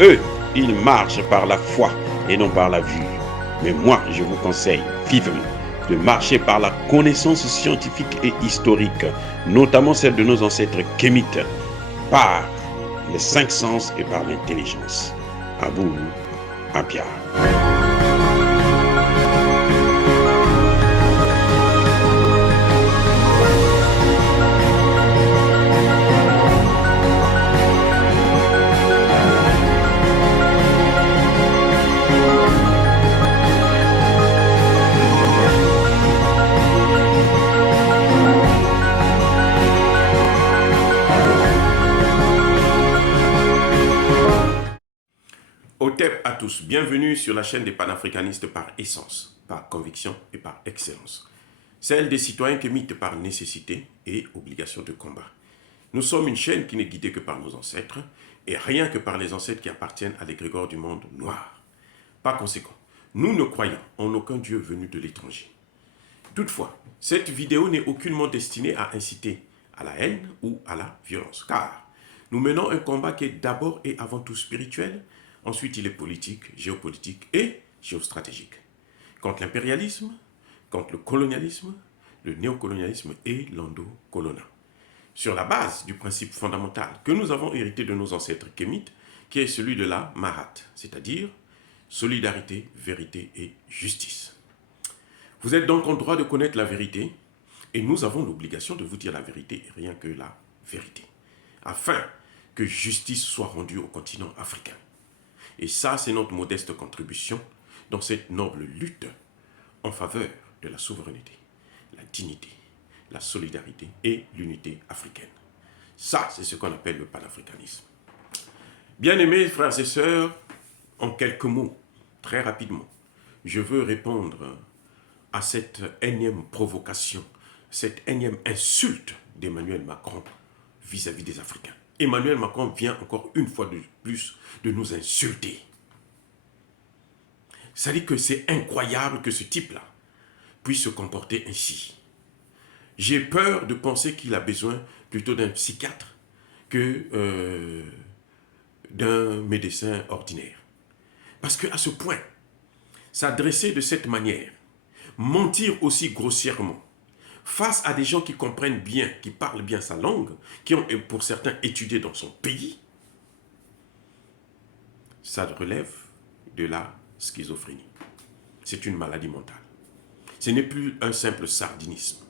Eux, ils marchent par la foi et non par la vue. Mais moi, je vous conseille vivement de marcher par la connaissance scientifique et historique, notamment celle de nos ancêtres kémites, par les cinq sens et par l'intelligence. Abou Apia. Otep à tous, bienvenue sur la chaîne des panafricanistes par essence, par conviction et par excellence. Celle des citoyens kémites par nécessité et obligation de combat. Nous sommes une chaîne qui n'est guidée que par nos ancêtres et rien que par les ancêtres qui appartiennent à l'égrégore du monde noir. Par conséquent, nous ne croyons en aucun dieu venu de l'étranger. Toutefois, cette vidéo n'est aucunement destinée à inciter à la haine ou à la violence, car nous menons un combat qui est d'abord et avant tout spirituel. Ensuite, il est politique, géopolitique et géostratégique. Contre l'impérialisme, contre le colonialisme, le néocolonialisme et l'endocolonat. Sur la base du principe fondamental que nous avons hérité de nos ancêtres kémites, qui est celui de la Mahat, c'est-à-dire solidarité, vérité et justice. Vous êtes donc en droit de connaître la vérité et nous avons l'obligation de vous dire la vérité et rien que la vérité, afin que justice soit rendue au continent africain. Et ça, c'est notre modeste contribution dans cette noble lutte en faveur de la souveraineté, la dignité, la solidarité et l'unité africaine. Ça, c'est ce qu'on appelle le panafricanisme. Bien-aimés frères et sœurs, en quelques mots, très rapidement, je veux répondre à cette énième provocation, cette énième insulte d'Emmanuel Macron vis-à-vis des Africains. Emmanuel Macron vient encore une fois de plus de nous insulter. Ça dit que c'est incroyable que ce type-là puisse se comporter ainsi. J'ai peur de penser qu'il a besoin plutôt d'un psychiatre que d'un médecin ordinaire. Parce qu'à ce point, s'adresser de cette manière, mentir aussi grossièrement, face à des gens qui comprennent bien, qui parlent bien sa langue, qui ont pour certains étudié dans son pays, ça relève de la schizophrénie. C'est une maladie mentale. Ce n'est plus un simple sardinisme.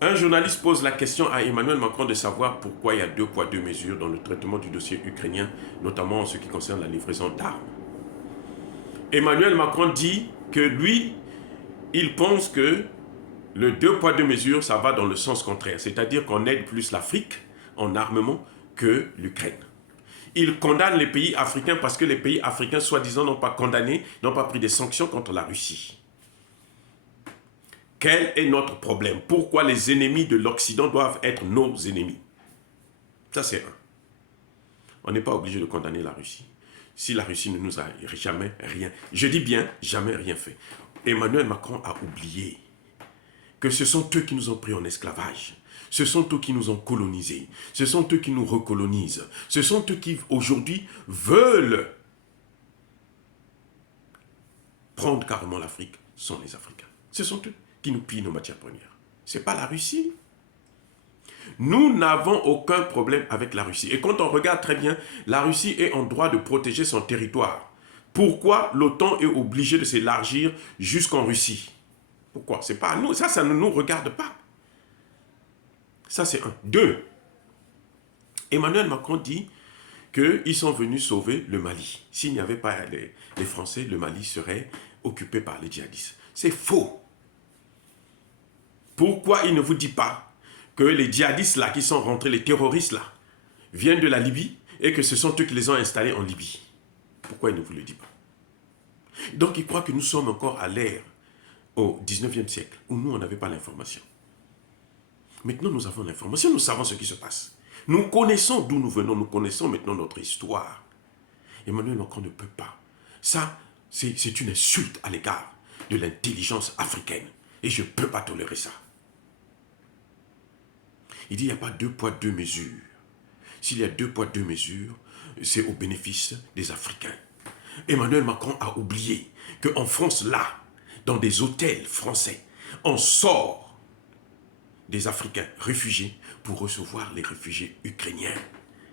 Un journaliste pose la question à Emmanuel Macron de savoir pourquoi il y a 2 poids 2 mesures dans le traitement du dossier ukrainien, notamment en ce qui concerne la livraison d'armes. Emmanuel Macron dit que lui, il pense que le 2 poids 2 mesures, ça va dans le sens contraire. C'est-à-dire qu'on aide plus l'Afrique en armement que l'Ukraine. Il condamne les pays africains parce que les pays africains, soi-disant, n'ont pas condamné, n'ont pas pris des sanctions contre la Russie. Quel est notre problème? Pourquoi les ennemis de l'Occident doivent être nos ennemis? Ça, c'est un. On n'est pas obligé de condamner la Russie. Si la Russie ne nous a jamais rien, je dis bien, jamais rien fait. Emmanuel Macron a oublié que ce sont eux qui nous ont pris en esclavage. Ce sont eux qui nous ont colonisés. Ce sont eux qui nous recolonisent. Ce sont eux qui, aujourd'hui, veulent prendre carrément l'Afrique, sont les Africains. Ce sont eux qui nous pillent nos matières premières. Ce n'est pas la Russie. Nous n'avons aucun problème avec la Russie. Et quand on regarde très bien, la Russie est en droit de protéger son territoire. Pourquoi l'OTAN est obligée de s'élargir jusqu'en Russie? Pourquoi? C'est pas à nous. Ça ne nous regarde pas. Ça, c'est un. 2. Emmanuel Macron dit qu'ils sont venus sauver le Mali. S'il n'y avait pas les Français, le Mali serait occupé par les djihadistes. C'est faux. Pourquoi il ne vous dit pas que les djihadistes là qui sont rentrés, les terroristes là, viennent de la Libye et que ce sont eux qui les ont installés en Libye? Pourquoi il ne vous le dit pas? Donc il croit que nous sommes encore à l'ère au 19e siècle où nous on n'avait pas l'information. Maintenant nous avons l'information, nous savons ce qui se passe. Nous connaissons d'où nous venons, nous connaissons maintenant notre histoire. Emmanuel Macron ne peut pas. Ça, c'est une insulte à l'égard de l'intelligence africaine. Et je ne peux pas tolérer ça. Il dit, il n'y a pas 2 poids, 2 mesures. s'il y a 2 poids, 2 mesures, c'est au bénéfice des Africains. Emmanuel Macron a oublié qu'en France, là, dans des hôtels français, on sort des Africains réfugiés pour recevoir les réfugiés ukrainiens.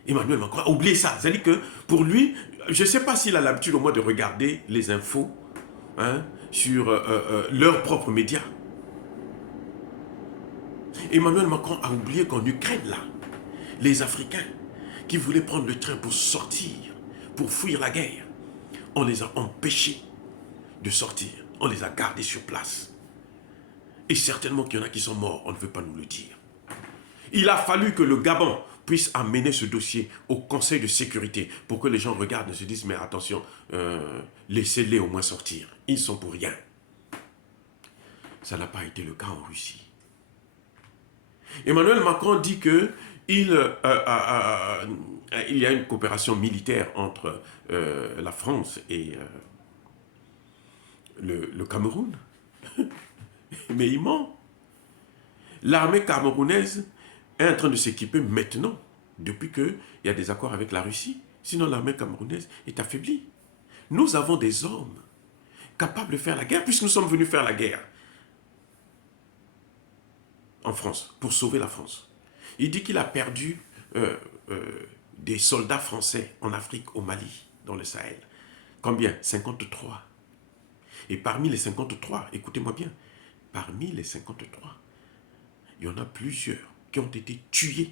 Emmanuel Macron a oublié ça. C'est-à-dire que pour lui, je ne sais pas s'il a l'habitude au moins de regarder les infos sur leurs propres médias. Emmanuel Macron a oublié qu'en Ukraine, là, les Africains qui voulaient prendre le train pour sortir, pour fuir la guerre, on les a empêchés de sortir. On les a gardés sur place. Et certainement qu'il y en a qui sont morts, on ne veut pas nous le dire. Il a fallu que le Gabon puisse amener ce dossier au Conseil de sécurité pour que les gens regardent et se disent, mais attention, laissez-les au moins sortir. Ils sont pour rien. Ça n'a pas été le cas en Russie. Emmanuel Macron dit qu'il y a une coopération militaire entre la France et le Cameroun. Mais il ment. L'armée camerounaise est en train de s'équiper maintenant, depuis qu'il y a des accords avec la Russie. Sinon, l'armée camerounaise est affaiblie. Nous avons des hommes capables de faire la guerre, puisque nous sommes venus faire la guerre en France, pour sauver la France. Il dit qu'il a perdu des soldats français en Afrique, au Mali, dans le Sahel. Combien? 53. Et parmi les 53, écoutez-moi bien, parmi les 53, il y en a plusieurs qui ont été tués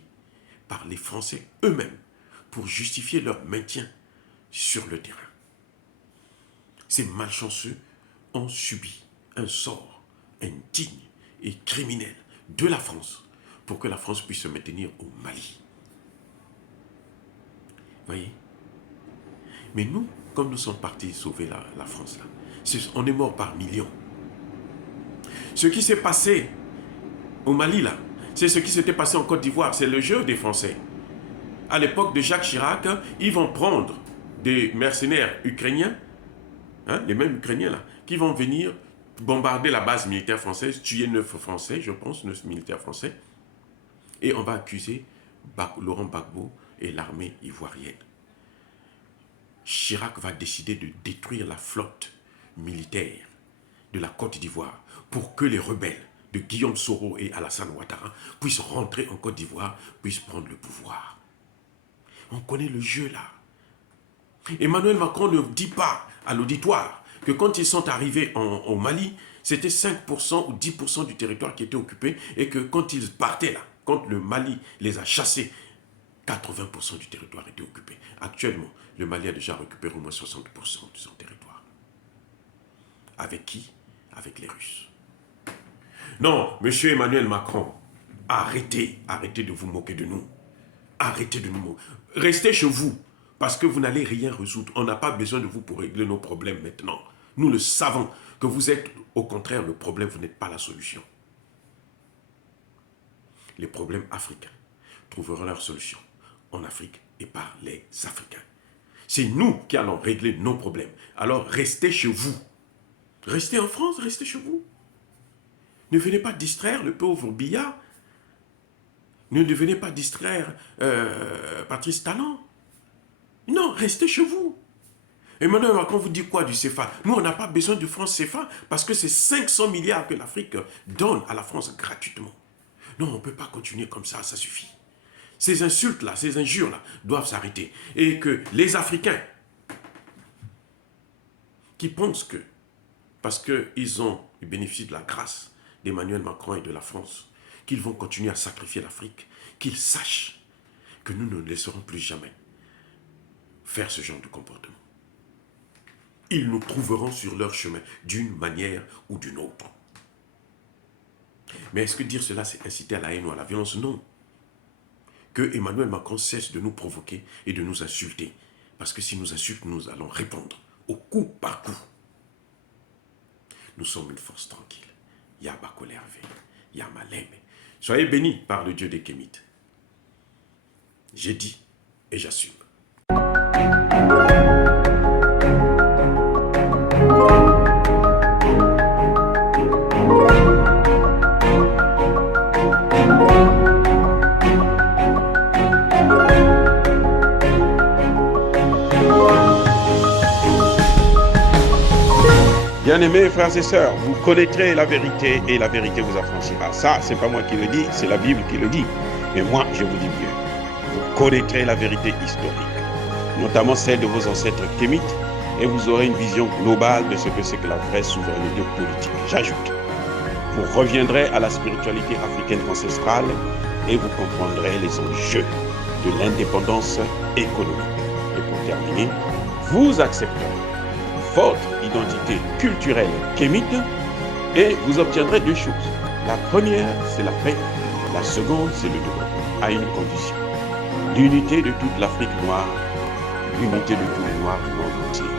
par les Français eux-mêmes pour justifier leur maintien sur le terrain. Ces malchanceux ont subi un sort indigne et criminel de la France pour que la France puisse se maintenir au Mali. Voyez? Mais nous, comme nous sommes partis sauver la France, là, on est mort par millions. Ce qui s'est passé au Mali, là, c'est ce qui s'était passé en Côte d'Ivoire. C'est le jeu des Français. À l'époque de Jacques Chirac, ils vont prendre des mercenaires ukrainiens, les mêmes Ukrainiens, là, qui vont venir bombarder la base militaire française, tuer 9 Français, je pense, 9 militaires français. Et on va accuser Laurent Gbagbo et l'armée ivoirienne. Chirac va décider de détruire la flotte militaire de la Côte d'Ivoire pour que les rebelles de Guillaume Soro et Alassane Ouattara puissent rentrer en Côte d'Ivoire, puissent prendre le pouvoir. On connaît le jeu là. Emmanuel Macron ne dit pas à l'auditoire que quand ils sont arrivés au Mali, c'était 5% ou 10% du territoire qui était occupé et que quand ils partaient là, quand le Mali les a chassés, 80% du territoire était occupé. Actuellement, le Mali a déjà récupéré au moins 60% de son territoire. Avec qui? Avec les Russes. Non, monsieur Emmanuel Macron, arrêtez de vous moquer de nous. Arrêtez de nous moquer. Restez chez vous, parce que vous n'allez rien résoudre. On n'a pas besoin de vous pour régler nos problèmes maintenant. Nous le savons, que vous êtes au contraire le problème, vous n'êtes pas la solution. Les problèmes africains trouveront leur solution en Afrique et par les Africains. C'est nous qui allons régler nos problèmes. Alors restez chez vous. Restez en France, restez chez vous. Ne venez pas distraire le pauvre Biya. Ne venez pas distraire Patrice Talon. Non, restez chez vous. Emmanuel Macron vous dit quoi du CFA? Nous, on n'a pas besoin du franc CFA parce que c'est 500 milliards que l'Afrique donne à la France gratuitement. Non, on ne peut pas continuer comme ça suffit. Ces insultes-là, ces injures-là doivent s'arrêter. Et que les Africains qui pensent que, parce qu'ils bénéficient de la grâce d'Emmanuel Macron et de la France, qu'ils vont continuer à sacrifier l'Afrique, qu'ils sachent que nous ne laisserons plus jamais faire ce genre de comportement. Ils nous trouveront sur leur chemin d'une manière ou d'une autre. Mais est-ce que dire cela, c'est inciter à la haine ou à la violence? Non. Que Emmanuel Macron cesse de nous provoquer et de nous insulter. Parce que s'il nous insulte, nous allons répondre au coup par coup. Nous sommes une force tranquille. Yabakole Hervé, Yamaleme. Soyez bénis par le Dieu des Kémites. J'ai dit et j'assume. Bien-aimés frères et sœurs, vous connaîtrez la vérité et la vérité vous affranchira. Ça, c'est pas moi qui le dis, c'est la Bible qui le dit. Mais moi, je vous dis mieux. Vous connaîtrez la vérité historique, notamment celle de vos ancêtres kémites, et vous aurez une vision globale de ce que c'est que la vraie souveraineté politique. J'ajoute, vous reviendrez à la spiritualité africaine ancestrale et vous comprendrez les enjeux de l'indépendance économique. Et pour terminer, vous accepterez votre identité culturelle kémite et vous obtiendrez deux choses. La première, c'est la paix. La seconde, c'est le développement, à une condition. L'unité de toute l'Afrique noire, l'unité de tous les Noirs du monde entier.